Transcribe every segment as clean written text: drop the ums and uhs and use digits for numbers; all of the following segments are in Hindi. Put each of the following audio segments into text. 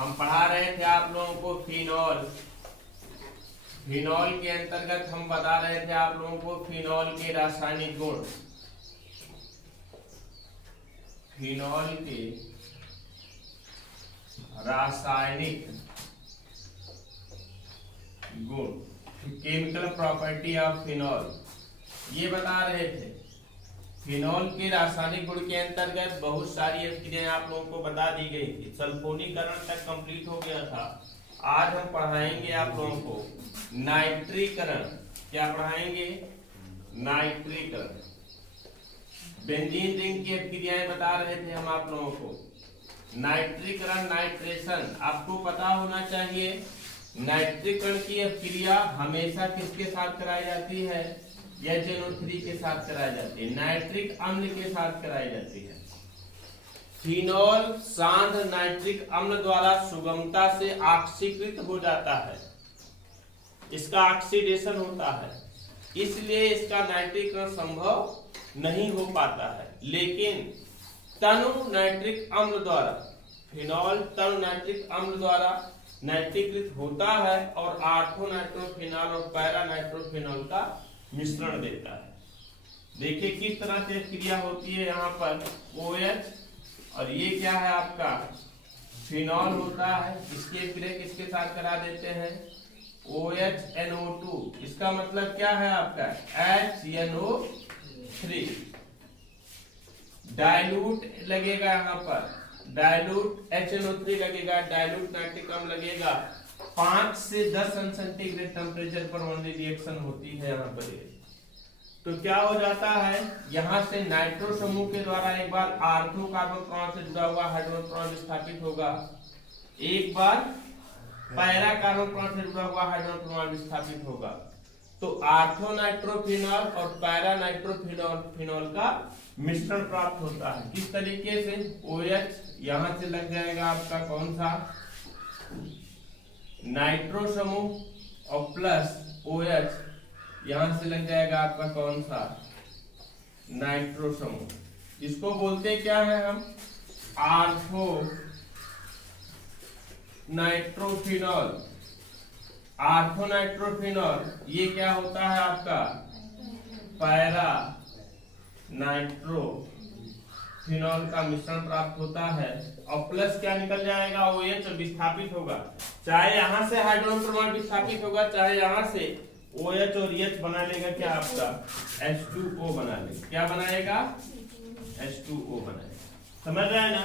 हम पढ़ा रहे थे आप लोगों को फिनॉल। फिनॉल के अंतर्गत हम बता रहे थे आप लोगों को फिनॉल के रासायनिक गुण। फिनॉल के रासायनिक गुण, केमिकल प्रॉपर्टी ऑफ फिनॉल, ये बता रहे थे। फिनॉल के रासायनिक गुण के अंतर्गत बहुत सारी अभिक्रियाएं आप लोगों को बता दी गई थी। सल्फोनीकरण तक कंप्लीट हो गया था। आज हम पढ़ाएंगे आप लोगों को नाइट्रीकरण। क्या पढ़ाएंगे? नाइट्रीकरण। बेंजीन रिंग की अभिक्रियाएं बता रहे थे हम आप लोगों को। नाइट्रीकरण, नाइट्रेशन आपको पता होना चाहिए। नाइट्रीकरण की अभिक्रिया हमेशा किसके साथ कराई जाती है? NO3 के साथ कराई जाती है, नाइट्रिक अम्ल के साथ कराई जाती है। फिनॉल सांद्र नाइट्रिक अम्ल द्वारा सुगमता से ऑक्सीकृत हो जाता है, इसका ऑक्सीडेशन होता है, इसलिए इसका नाइट्रीकरण संभव नहीं हो पाता है। लेकिन तनु नाइट्रिक अम्ल द्वारा, फिनॉल तनु नाइट्रिक अम्ल द्वारा नाइट्रीकृत होता है और आर्थो नाइट्रोफिनॉल और पैरा नाइट्रोफिनॉल का मिश्रण देता है। देखिए किस तरह से क्रिया होती है। यहाँ पर OH और ये क्या है आपका फिनॉल होता है, इसके क्रिया किसके साथ करा देते हैं? OHNO2। इसका मतलब क्या है आपका HNO3। डाइल्यूट लगेगा, यहाँ पर डाइल्यूट HNO3 लगेगा, डाइल्यूट नाइट्रिक अम्ल लगेगा। 5 से 10 अंश सेंटीग्रेड टेम्परेचर पर ओनली रिएक्शन होती है यहाँ पर। तो क्या हो जाता है, यहाँ से नाइट्रो समूह के द्वारा एक बार आर्थो कार्बन परमाणु से जुड़ा हुआ हाइड्रोजन परमाणु विस्थापित होगा, एक बार पैरा कार्बन परमाणु से जुड़ा हुआ हाइड्रोजन परमाणु विस्थापित होगा। तो आर्थो नाइट्रोफिनॉल और पैरा नाइट्रोफिनॉल का मिश्रण प्राप्त होता है। किस तरीके से? OH यहाँ से लग जाएगा आपका कौन सा नाइट्रो समूह और प्लस OH यहां से लग जाएगा आपका कौन सा नाइट्रो समूह। इसको बोलते क्या है हम? Ortho nitrophenol. आर्थो नाइट्रोफिनॉल ये क्या होता है आपका पैरा नाइट्रोफिनॉल का मिश्रण प्राप्त होता है और प्लस क्या निकल जाएगा? OH विस्थापित होगा। चाहे यहां से हाइड्रोजन परमाणु विस्थापित होगा, चाहे यहां से OH और H बना लेगा क्या आपका H2O बना लेगा। क्या बनाएगा? H2O बनाएगा। समझ रहे हैं ना?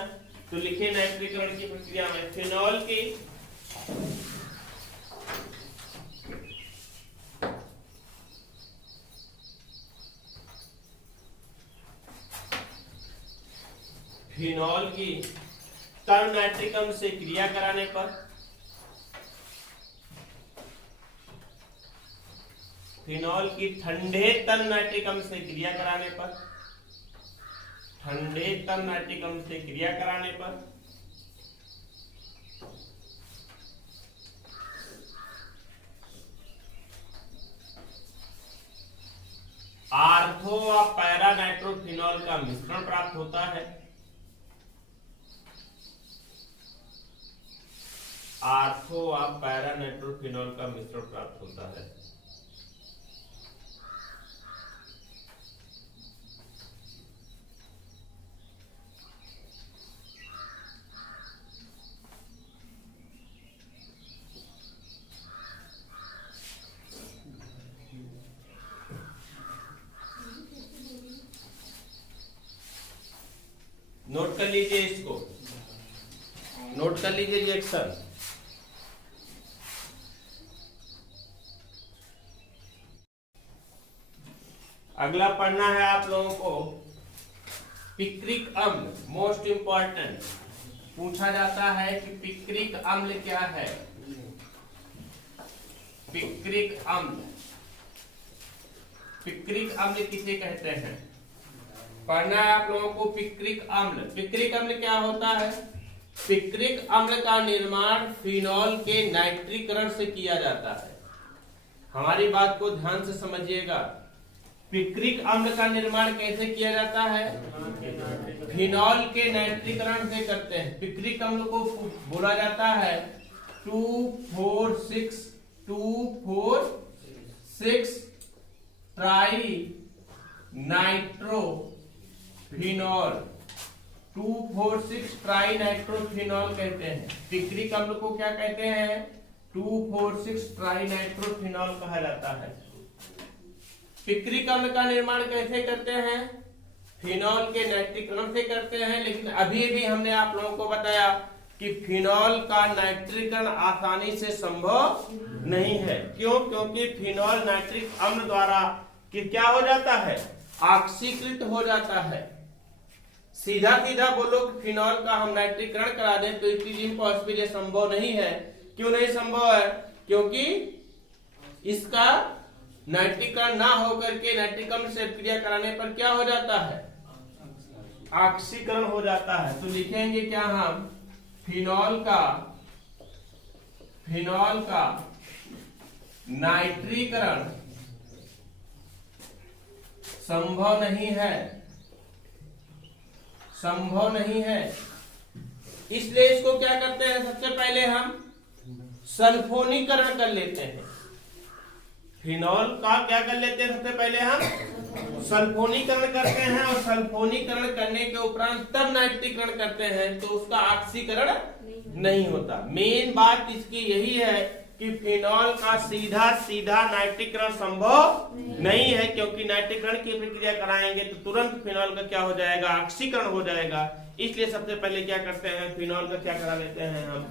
तो लिखे नाइट्रीकरण की प्रक्रिया में फिनॉल की तनु नाइट्रिक अम्ल से क्रिया कराने पर फिनॉल की ठंडे तन नाइट्रिक अम्ल से क्रिया कराने पर, ठंडे तन नाइट्रिक अम्ल से क्रिया कराने पर आर्थो और पैरा नाइट्रोफिनॉल का मिश्रण प्राप्त होता है। आर्थो और पैरा नाइट्रोफिनॉल का मिश्रण प्राप्त होता है। नोट कर लीजिए, इसको नोट कर लीजिए रिएक्शन। अगला पढ़ना है आप लोगों को पिक्रिक अम्ल। मोस्ट इंपॉर्टेंट पूछा जाता है कि पिक्रिक अम्ल क्या है। पिक्रिक अम्ल, पिक्रिक अम्ल किसे कहते हैं? पढ़ना है आप लोगों को पिक्रिक अम्ल। पिक्रिक अम्ल क्या होता है? पिक्रिक अम्ल का निर्माण फिनॉल के नाइट्रीकरण से किया जाता है। हमारी बात को ध्यान से समझिएगा। पिक्रिक अम्ल का निर्माण कैसे किया जाता है? फिनॉल के नाइट्रीकरण से करते हैं। पिक्रिक अम्ल को बोला जाता है 2,4,6 ट्राई नाइट्रोफिनॉल, 2,4,6 ट्राई नाइट्रोफिनॉल कहते हैं। पिक्रिक अम्ल को क्या कहते हैं? 2,4,6 ट्राई नाइट्रोफिनॉल कहा जाता है। पिक्रिक अम्ल का निर्माण कैसे करते हैं? फिनॉल के नाइट्रीकरण से करते हैं। लेकिन अभी भी हमने आप लोगों को बताया कि फिनॉल का नाइट्रीकरण आसानी से संभव नहीं है। क्यों? क्योंकि फिनॉल नाइट्रिक अम्ल द्वारा क्या हो जाता है? ऑक्सीकृत हो जाता है। सीधा सीधा बोलो कि फिनॉल का हम नाइट्रीकरण करा दें तो इट इज इम्पॉसिबल, ये संभव नहीं है। क्यों नहीं संभव है? क्योंकि इसका नाइट्रीकरण ना होकर के नाइट्रिक अम्ल से क्रिया कराने पर क्या हो जाता है? ऑक्सीकरण हो जाता है। तो लिखेंगे क्या हम? फिनॉल का नाइट्रीकरण संभव नहीं है। इसलिए इसको क्या करते हैं? सबसे पहले हम सल्फोनीकरण कर लेते हैं। फिनॉल का क्या कर लेते हैं? सबसे पहले हम सल्फोनीकरण करते हैं और सल्फोनीकरण करने के उपरांत तब नाइट्रीकरण करते हैं तो उसका ऑक्सीकरण नहीं होता। मेन बात इसकी यही है कि फिनॉल का सीधा नाइट्रीकरण संभव नहीं है, क्योंकि नाइट्रीकरण की प्रक्रिया कराएंगे तो तुरंत फिनॉल का क्या हो जाएगा? ऑक्सीकरण हो जाएगा। इसलिए सबसे पहले क्या करते हैं? फिनॉल का क्या करा लेते हैं? हम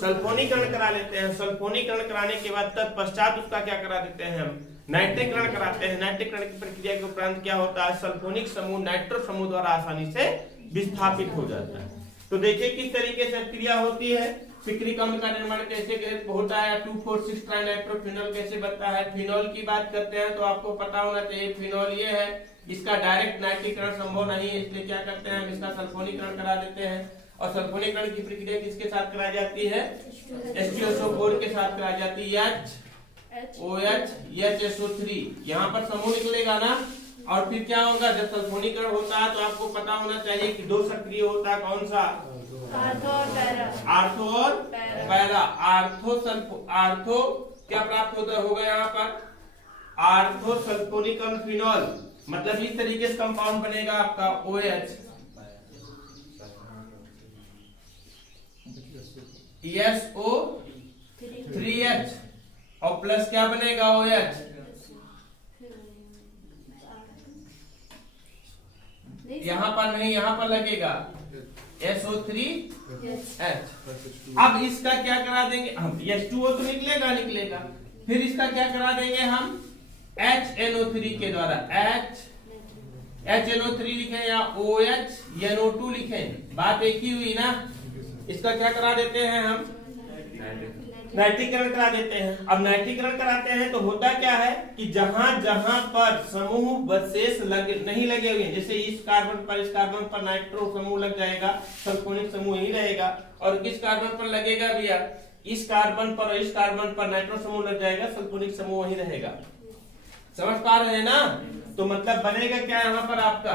सल्फोनीकरण करा लेते हैं। सल्फोनीकरण कराने के बाद तत्पश्चात उसका क्या करा देते हैं? हम नाइट्रीकरण कराते हैं। नाइट्रीकरण की प्रक्रिया के उपरांत क्या होता है? सल्फोनिक समूह नाइट्रो समूह द्वारा आसानी से विस्थापित हो जाता है। तो देखिए किस तरीके से क्रिया होती है। पिक्रिक अम्ल का निर्माण कैसे होता है? 2,4,6 ट्राई नाइट्रोफिनॉल कैसे बनता है? फिनॉल की बात करते हैं तो आपको पता होना चाहिए फिनॉल ये है, इसका डायरेक्ट नाइट्रीकरण संभव नहीं है। इसलिए क्या करते हैं? हम इसका सल्फोनीकरण करा देते हैं। और सल्फोनीकरण की प्रक्रिया किसके साथ कराई जाती है? H2SO4 के साथ कराई जाती है। HOH यहाँ पर समूह निकलेगा ना। और फिर क्या होगा? जब सल्फोनीकरण होता है तो आपको पता होना चाहिए कि दो सक्रिय होता है। कौन सा? आर्थो और पैरा। आर्थो क्या प्राप्त होगा यहाँ पर? आर्थो सल्फोनिक अम्ल फिनॉल, मतलब इस तरीके से कंपाउंड बनेगा आपका OH SO3H और प्लस क्या बनेगा? OH। यहाँ पर नहीं, यहाँ पर लगेगा SO3H। अब इसका क्या करा देंगे हम? H2O तो निकलेगा। फिर इसका क्या करा देंगे हम? HNO3 के द्वारा। HNO3 लिखें या OHNO2 लिखें, बात एक ही हुई ना। इसका क्या करा देते हैं? हम नाइट्रीकरण करा देते हैं। अब नाइट्रीकरण कराते हैं तो होता क्या है कि जहां जहां पर समूह शेष नहीं लगे हुए हैं, जैसे इस कार्बन पर नाइट्रो समूह लग जाएगा, सल्फोनिक समूह ही रहेगा। और किस कार्बन पर लगेगा भैया? इस कार्बन पर और इस कार्बन पर नाइट्रो समूह लग जाएगा, सल्फोनिक समूह वही रहेगा। समझ पा रहे हैं ना? तो मतलब बनेगा क्या यहाँ पर आपका?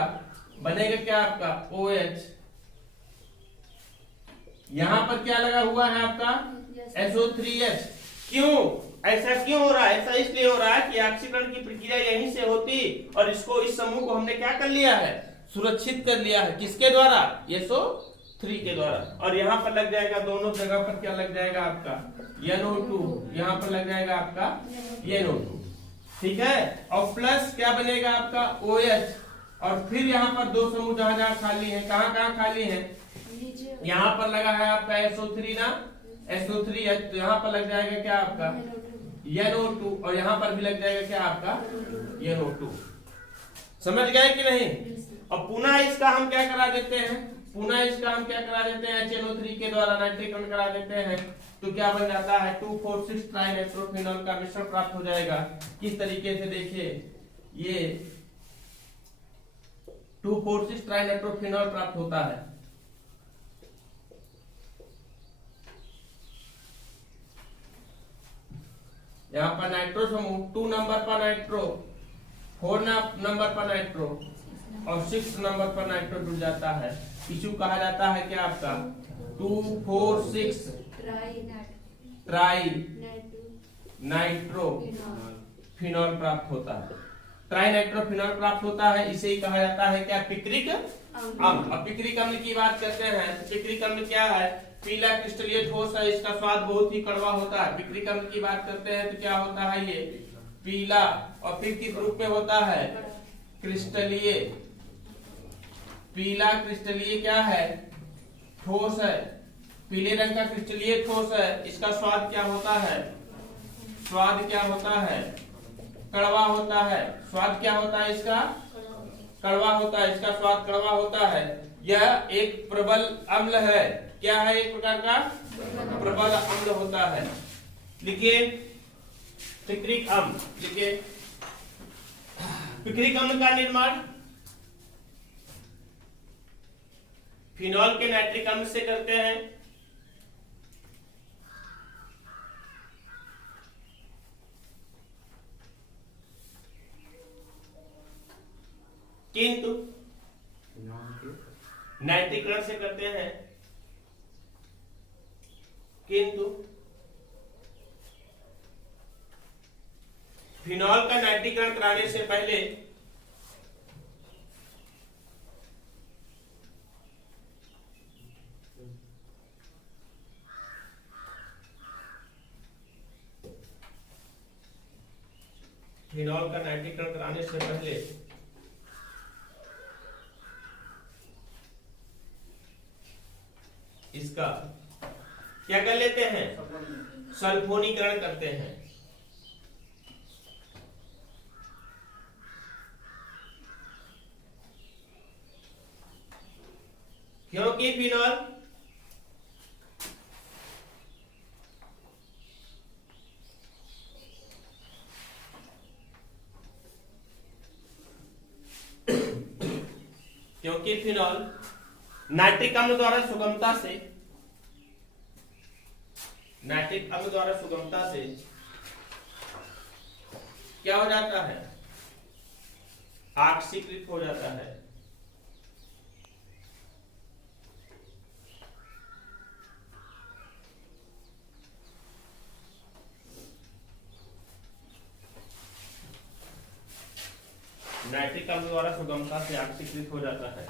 बनेगा क्या आपका? OH। यहाँ पर क्या लगा हुआ है आपका? SO3H। क्यों ऐसा क्यों हो रहा है? ऐसा इसलिए हो रहा है कि ऑक्सीकरण की प्रक्रिया यहीं से होती और इसको, इस समूह को हमने क्या कर लिया है? सुरक्षित कर लिया है। किसके द्वारा? SO3 के द्वारा। और यहाँ पर लग जाएगा, दोनों जगह पर क्या लग जाएगा आपका? NO2। यहाँ पर लग जाएगा आपका NO2, ठीक है। और प्लस क्या बनेगा आपका? OH। और फिर यहाँ पर दो समूह जहां जहां खाली है, कहाँ खाली है? यहाँ पर लगा है आपका SO3 ना, SO3H। तो यहाँ पर लग जाएगा क्या आपका? NO2। और यहाँ पर भी लग जाएगा क्या आपका? NO2। समझ गए कि नहीं? अब पुनः इसका हम क्या करा देते हैं? HNO3 के द्वारा नाइट्रीकरण करा देते हैं। तो क्या बन जाता है? 2,4,6 ट्राई नाइट्रोफिनॉल का मिश्रण प्राप्त हो जाएगा। किस तरीके से? देखिए, ये 2,4,6 ट्राई नाइट्रोफिनॉल प्राप्त होता है। यहाँ पर नाइट्रो समूह 2 नंबर पर नाइट्रो, 4 नंबर पर नाइट्रो और 6 नंबर पर नाइट्रो जुड़ जाता है। इशू कहा जाता है क्या आपका 2 4 6 ट्राई नाइट्रो फिनॉल प्राप्त होता है। ट्राई नाइट्रो फिनॉल प्राप्त होता है, इसे ही कहा जाता है क्या पिक्रिक अम्ल। अब पिक्रिक अम्ल की बात करते हैं। पिक्रिक अम्ल क्या है? पीला क्रिस्टलीय ठोस है, इसका स्वाद बहुत ही कड़वा होता है। पिक्रिक अम्ल की बात करते हैं तो क्या होता है ये पीला, और फिर किस रूप में होता है क्रिस्टलीय। पीला क्रिस्टलीय क्या है ठोस है, पीले रंग का क्रिस्टलीय ठोस है। इसका स्वाद क्या होता है? स्वाद क्या होता है? कड़वा होता है। स्वाद क्या होता है इसका? कड़वा होता है। इसका स्वाद कड़वा होता है। यह एक प्रबल अम्ल है। क्या है? एक प्रकार का प्रबल अम्ल होता है। लिखिए पिक्रिक अम्ल। लिखिए पिक्रिक अम्ल का निर्माण फिनॉल के नाइट्रिक अम्ल से करते हैं। किंतु नाइट्रीकरण से करते हैं, किंतु फिनॉल का नाइट्रीकरण कराने से पहले फिनॉल का नाइट्रीकरण कराने से पहले इसका क्या कर लेते हैं? सल्फोनीकरण करते हैं। क्योंकि फिनॉल नाइट्रिक अम्ल द्वारा सुगमता से क्या हो जाता है? ऑक्सीकृत हो जाता है। नाइट्रिक अम्ल द्वारा सुगमता से ऑक्सीकृत हो जाता है।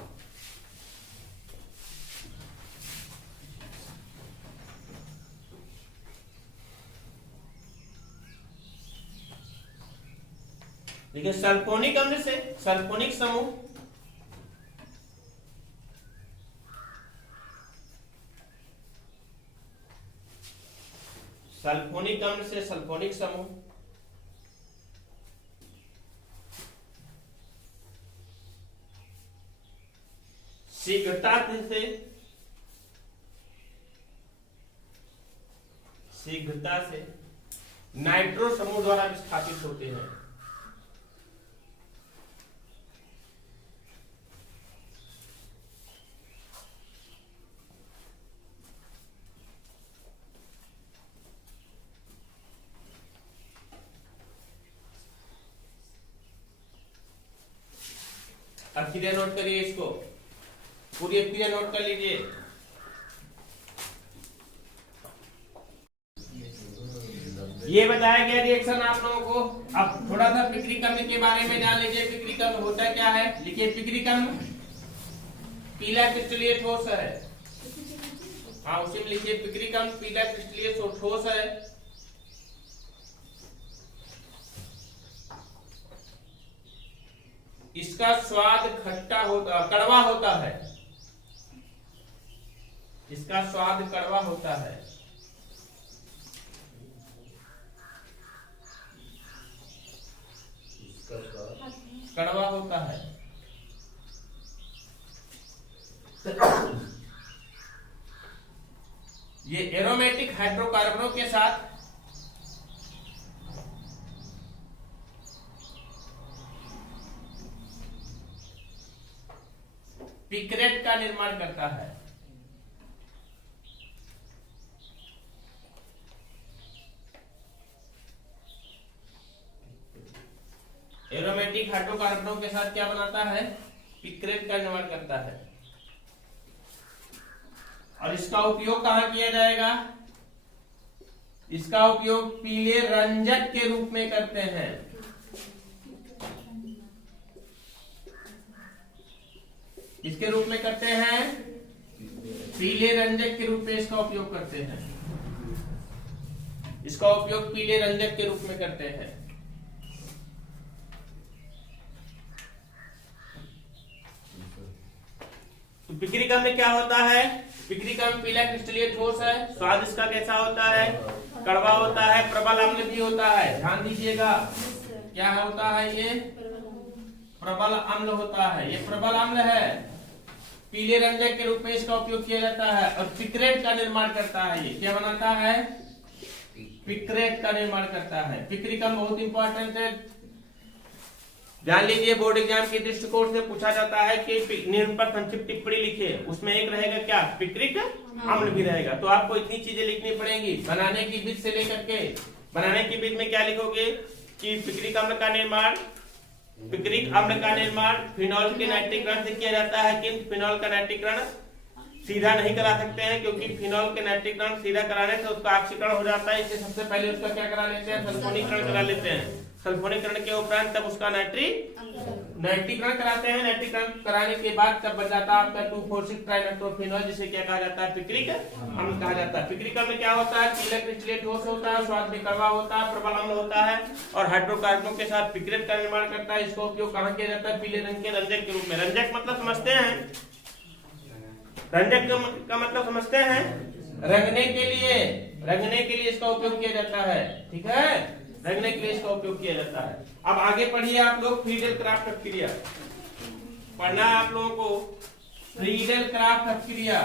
देखिए सल्फोनिक अम्ल से सल्फोनिक समूह सल्फोनिक अम्ल से सल्फोनिक समूह शीघ्रता से नाइट्रो समूह द्वारा विस्थापित होते हैं। अब क्रिया नोट करिए, इसको पूरी क्रिया नोट कर लीजिए। ये बताया गया रिएक्शन आप लोगों को। अब थोड़ा सा पिक्रिक अम्ल के बारे में जान लीजिए। पिक्रिक अम्ल होता क्या है? लिखिए पिक्रिक अम्ल पीला क्रिस्टलीय ठोस है। हाँ उसी में लिखिए पिक्रिक अम्ल पीला क्रिस्टलीय ठोस है। इसका स्वाद खट्टा होता कड़वा होता है। इसका स्वाद कड़वा होता है। कड़वा होता है। ये एरोमेटिक हाइड्रोकार्बनों के साथ पिक्रेट का निर्माण करता है। एरोमेटिक हाइड्रोकार्बनों के साथ क्या बनाता है, पिक्रेट का निर्माण करता है। और इसका उपयोग कहां किया जाएगा, इसका उपयोग पीले रंजक के रूप में करते हैं। किसके रूप में करते हैं, पीले रंजक के रूप में इसका उपयोग करते हैं। इसका उपयोग पीले रंजक के रूप में करते हैं। तो पिक्रिक अम्ल क्या होता है, पिक्रिक अम्ल पीला क्रिस्टलीय ठोस है। स्वाद इसका कैसा होता है, कड़वा होता है। प्रबल अम्ल भी होता है, ध्यान दीजिएगा। क्या होता है ये, प्रबल अम्ल होता है। ये प्रबल अम्ल है, पीले रंजक के रूप में इसका उपयोग किया जाता है। और पिक्रेट का निर्माण करता है। ये क्या बनाता है, पिक्रेट का निर्माण करता है। पिक्रिक अम्ल बहुत इंपॉर्टेंट है, ध्यान लीजिए। बोर्ड एग्जाम के दृष्टिकोण से पूछा जाता है कि निम्न पर संक्षिप्त टिप्पणी लिखिए। उसमें एक रहेगा क्या, पिक्रिक अम्ल भी रहेगा। तो आपको इतनी चीजें लिखनी पड़ेंगी बनाने की विधि से लेकर के। बनाने की विधि में क्या लिखोगे कि पिक्रिक अम्ल का निर्माण, पिक्रिक अम्ल का निर्माण फिनॉल के नाइट्रीकरण से किया जाता है। किंतु फिनॉल का नाइट्रीकरण सीधा नहीं करा सकते हैं, क्योंकि फिनॉल के नाइट्रीकरण सीधा कराने से उसका ऑक्सीकरण हो जाता है। इसलिए सबसे पहले उसका क्या करा लेते हैं, सल्फोनीकरण करा लेते हैं। सल्फोनीकरण के उपरांत तब उसका नाइट्रीकरण कराते हैं। नाइट्रीकरण कराने के बाद तब बन जाता है आपका 2,4,6 ट्राइनाइट्रोफिनॉल, जिसे क्या कहा जाता है, पिक्रिक अम्ल कहा जाता है। पिक्रिक अम्ल क्या होता है, पीला क्रिस्टलीय ठोस होता है, स्वाद भी कड़वा होता है, प्रबल अम्ल होता है और हाइड्रोकार्बनों के साथ पिक्रेट का निर्माण करता है। इसका उपयोग कहां किया जाता है, पीले रंग के रंजक के रूप में। रंजक मतलब समझते हैं, रंजक का मतलब समझते हैं, रंगने के लिए इसका उपयोग किया जाता है। ठीक है, रंगने के लिए इसका उपयोग किया जाता है। अब आगे पढ़िए आप लोग, फ्रीडल क्राफ्ट प्रक्रिया पढ़ना है आप लोगों को। फ्रीडल क्राफ्ट प्रक्रिया,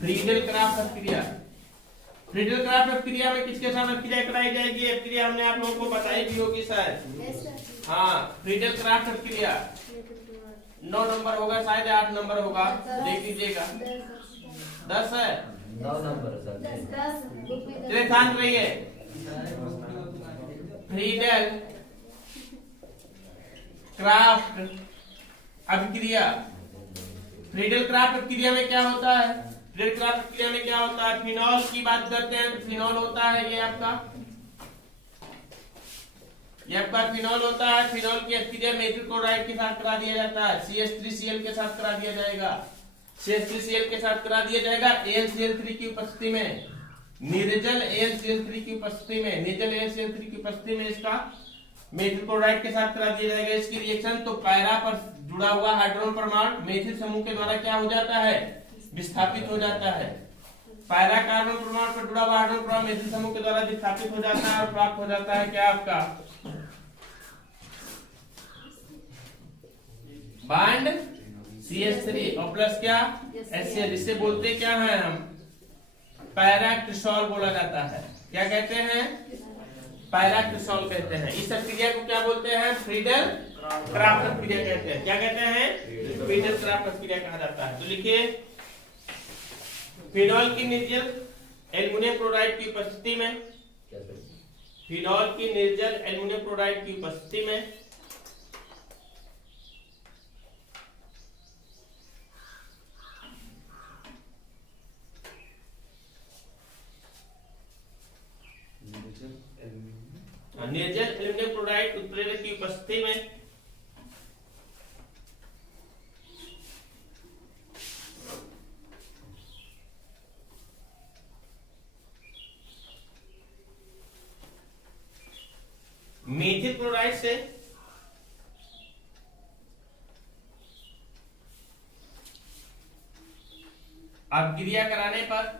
फ्रीडल क्राफ्ट प्रक्रिया, फ्रीडल क्राफ्ट प्रक्रिया में किसके साथ प्रक्रिया कराई जाएगी, ये प्रक्रिया हमने आप लोगों को बताई भी होगी शायद। हाँ, फ्रीडल क्राफ्ट प्रक्रिया 9 नंबर होगा शायद, 8 नंबर होगा, देख लीजिएगा। 10 है, 9 नंबर सर। चलिए शांत रहिए। फ्रीडल क्राफ्ट अभिक्रिया, फ्रीडल क्राफ्ट अभिक्रिया में क्या होता है, फ्रीडल क्राफ्ट अभिक्रिया में क्या होता है, फिनॉल की बात करते हैं तो फिनॉल होता है, ये आपका फिनॉल होता है। फिनॉल की अभिक्रिया मेथिल क्लोराइड के साथ करा दिया जाता है, CH3Cl के साथ करा दिया जाएगा, CH3Cl के साथ करा दिया जाएगा AlCl3 की उपस्थिति में, निर्जल AlCl3 की उपस्थिति में, निर्जल AlCl3 की उपस्थिति में इसका मेथिल क्लोराइड के साथ करा दिया जाएगा। इसकी रिएक्शन तो पैरा पर जुड़ा हुआ हाइड्रोजन परमाणु मेथिल समूह के द्वारा क्या हो जाता है, विस्थापित हो जाता है। पैरा कार्बन परमाणु पर जुड़ा हुआ हाइड्रोजन परमाणु मेथिल समूह के द्वारा विस्थापित हो जाता है और प्राप्त हो जाता है क्या आपका बॉन्ड CH3 और प्लस क्या HCl। इससे बोलते क्या है हम, पैराक्रिसॉल बोला जाता है। क्या कहते हैं, पैराक्रिसॉल कहते हैं। इस प्रक्रिया को क्या बोलते हैं, फ्रीडल क्राफ्ट प्रक्रिया कहते हैं। क्या कहते हैं, फ्रीडल क्राफ्ट प्रक्रिया कहा जाता है। तो लिखिए, फिनॉल की निर्जल एल्युमिनियम क्लोराइड की उपस्थिति में, फिनॉल की निर्जल एल्युमिनियम क्लोराइड की उपस्थिति में निर्जल एल्युमिनियम क्लोराइड उत्प्रेरक की उपस्थिति में मेथिल क्लोराइड से अपक्रिया कराने पर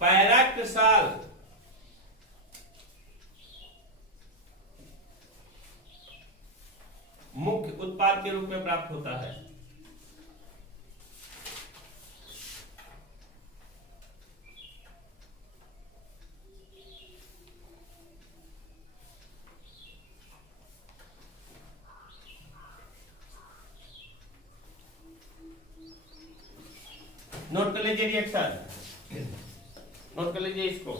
पैराक्रिसॉल मुख्य उत्पाद के रूप में प्राप्त होता है। नोट कर लीजिए रिएक्शन, नोट कर लीजिए इसको।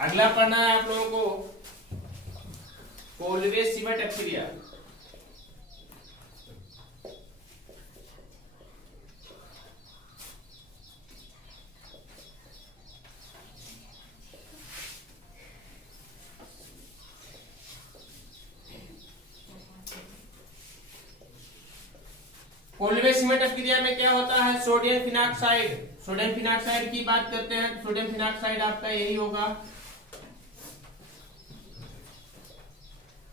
अगला पढ़ना है आप लोगों को कोल्वे सीमेंट एक्सीरिया। कोल्वे सीमेंट एक्सीरिया में क्या होता है, सोडियम फिनाक्साइड, सोडियम फिनाक्साइड की बात करते हैं। सोडियम फिनाक्साइड आपका यही होगा,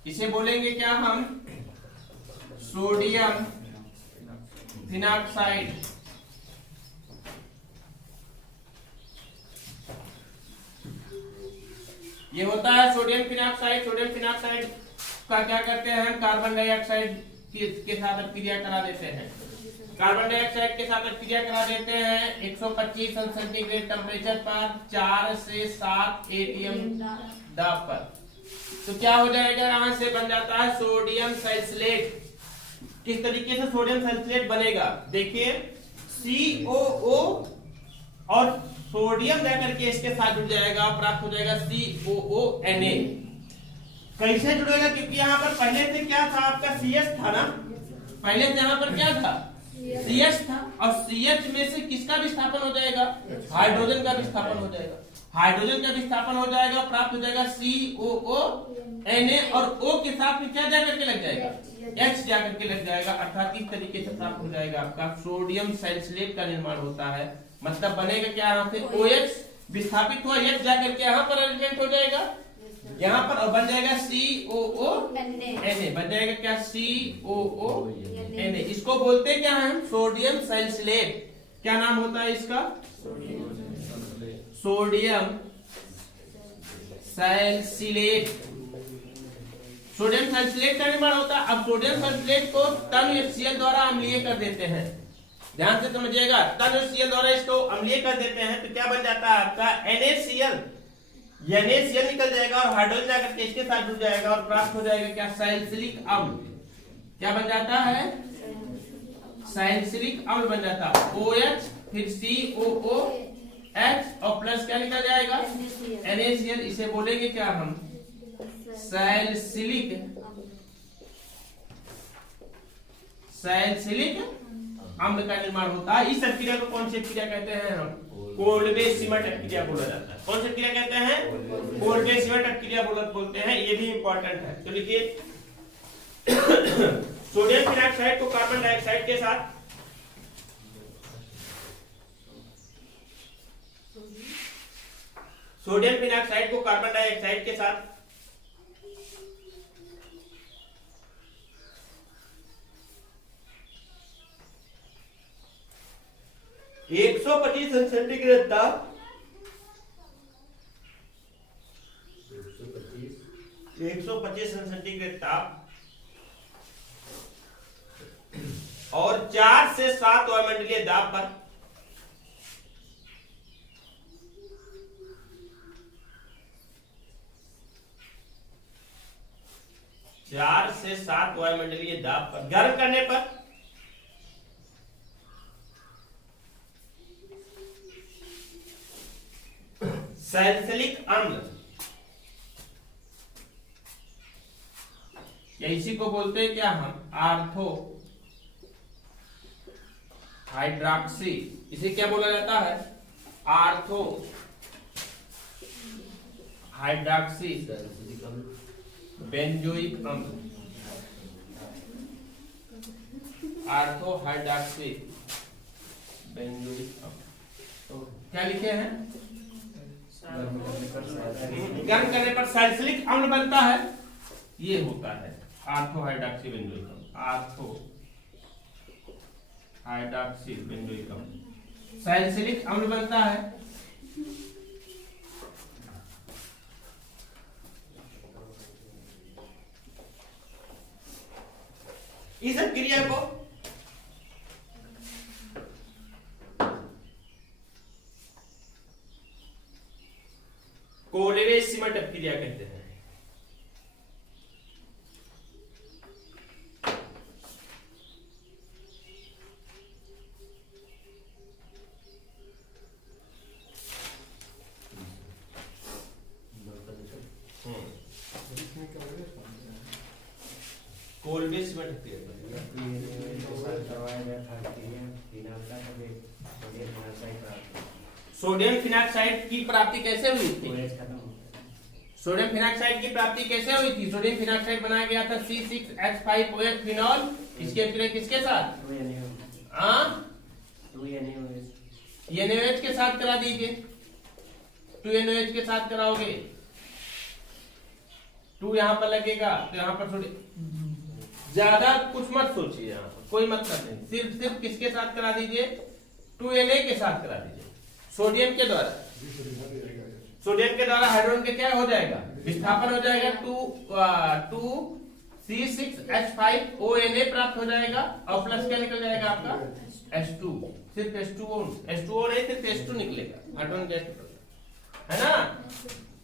इसे बोलेंगे क्या हम, सोडियम फिनाक्साइड। ये होता है सोडियम फिनाक्साइड। सोडियम फिनाक्साइड का क्या करते हैं, कार्बन डाइऑक्साइड के साथ क्रिया करा देते हैं। कार्बन डाइऑक्साइड के साथ क्रिया करा देते हैं 125 सेंटीग्रेड टेम्परेचर पर 4 से 7 एटीएम दाब पर। तो क्या हो जाएगा, यहां से बन जाता है सोडियम सैलिसिलेट। किस तरीके से सोडियम सैलिसिलेट बनेगा, देखिए COO और सोडियम जाकर के इसके साथ जुड़ जाएगा, प्राप्त हो जाएगा COONA। कैसे जुड़ेगा, क्योंकि यहाँ पर पहले से क्या था, आपका CH था ना, पहले से यहाँ पर क्या था, CH था, और CH में से किसका विस्थापन हो जाएगा, हाइड्रोजन का विस्थापन हो जाएगा। हाइड्रोजन का विस्थापन हो जाएगा, प्राप्त हो जाएगा COONA, और O के साथ में क्या जाकर के लग जाएगा, H जाकर के लग जाएगा, अर्थात इस तरीके से प्राप्त हो जाएगा आपका सोडियम सैलिसिलेट का निर्माण होता है। मतलब बनेगा क्या, यहाँ से OH विस्थापित हुआ, H जाकर के यहाँ पर अरेंजमेंट हो जाएगा, यहाँ पर बन जाएगा COONA, बन जाएगा क्या, COONA। इसको बोलते क्या है, सोडियम सैलिसिलेट। क्या नाम होता है इसका, सोडियम सैलिसिलेट। सोडियम सैलिसिलेट का निर्माण होता है। अब सोडियम सैलिसिलेट को तन HCl द्वारा अम्लीय कर देते हैं, ध्यान से समझिएगा, तन HCl द्वारा इसको अम्लीय कर देते हैं, तो क्या बन जाता है आपका NaCl, NaCl निकल जाएगा और हाइड्रोजन जाकर के इसके साथ जुड़ जाएगा और प्राप्त हो जाएगा क्या, सैलिसिलिक अम्ल। क्या बन जाता है, सैलिसिलिक अम्ल बन जाता है। OH फिर COOH और प्लस क्या निकल जाएगा, NaCl। इसे बोलेंगे क्या हम, सैलिसिलिक अम्ल का निर्माण होता है। इस क्रिया को कौन सी क्रिया कहते हैं हम, कोल्वे सीमेंट क्रिया बोला जाता है। कौन सी क्रिया कहते हैं, कोल्वे सीमेंट क्रिया बोलते हैं। ये भी इंपॉर्टेंट है। तो लिखिए सोडियम फिनाक्साइड को कार्बन डाइऑक्साइड के साथ, सोडियम फिनाक्साइड को कार्बन डाइऑक्साइड के साथ 125 सेंटीग्रेड ताप, 125 सेंटीग्रेड ताप और 4 से 7 वायुमंडलीय दाब पर 4 से 7 वायुमंडलीय दाब पर गर्म करने पर सैलिसिलिक अम्ल, या इसी को बोलते हैं क्या हम, आर्थो हाइड्रॉक्सी। इसे क्या बोला जाता है, आर्थो हाइड्रॉक्सी बेंजोइक अम्ल, आर्थो हाइड्रॉक्सी बेंजोइक अम्ल। तो क्या लिखे हैं, गर्म करने पर सैलिसिलिक अम्ल बनता है, ये होता है आर्थो हाइड्रॉक्सी बेंजोइक अम्ल, आर्थो हाइड्रॉक्सी बेंजोइक अम्ल सैलिसिलिक अम्ल बनता है। इस क्रिया को कोलवेज सीमेंट अपक्रिया कहते हैं। कोलवेज सीमेंट अपक्रिया सोडियम फिनॉक्साइड की प्राप्ति कैसे हुई थी? सोडियम फिनॉक्साइड की प्राप्ति कैसे हुई थी? सोडियम फिनॉक्साइड बनाया गया था C6H5OH फिनॉल, इसके फिर किसके साथ? NaOH के साथ करा दीजिए। 2NaOH के साथ कराओगे, 2 यहाँ पर लगेगा तो यहाँ पर सोडियम, ज्यादा कुछ मत सोचिए, यहाँ पर कोई मतलब नहीं, सिर्फ किसके साथ करा दीजिए? 2Na के साथ करा दीजिए। सोडियम के द्वारा हाइड्रोजन के क्या हो जाएगा? विस्थापन हो जाएगा, 2C6H5ONa प्राप्त हो जाएगा और प्लस क्या निकल जाएगा आपका? H2, सिर्फ H2O नहीं, सिर्फ H2 निकलेगा, हाइड्रोजन गैस है ना।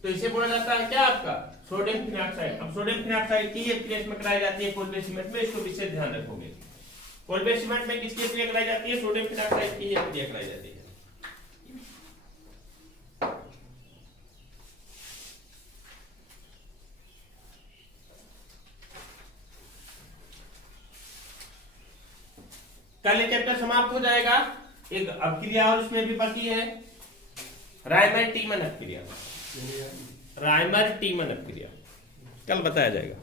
तो इसे बोला जाता है क्या आपका? Sodium phenoxide. अब सोडियम फिनॉक्साइड की अपक्रिया में कराई जाती है कोलवेज सीमेंट में, इसको विशेष ध्यान रखोगे। कोलवेज सीमेंट में किसकी अपक्रिया कराई जाती है? सोडियम फिनॉक्साइड की अपक्रिया कराई जाती है। कल ये चैप्टर समाप्त हो जाएगा। एक अपक्रिया और उसमें भी बाकी है, रायमर टीमन अपक्रिया। रायमर टीमन अपक्रिया कल बताया जाएगा।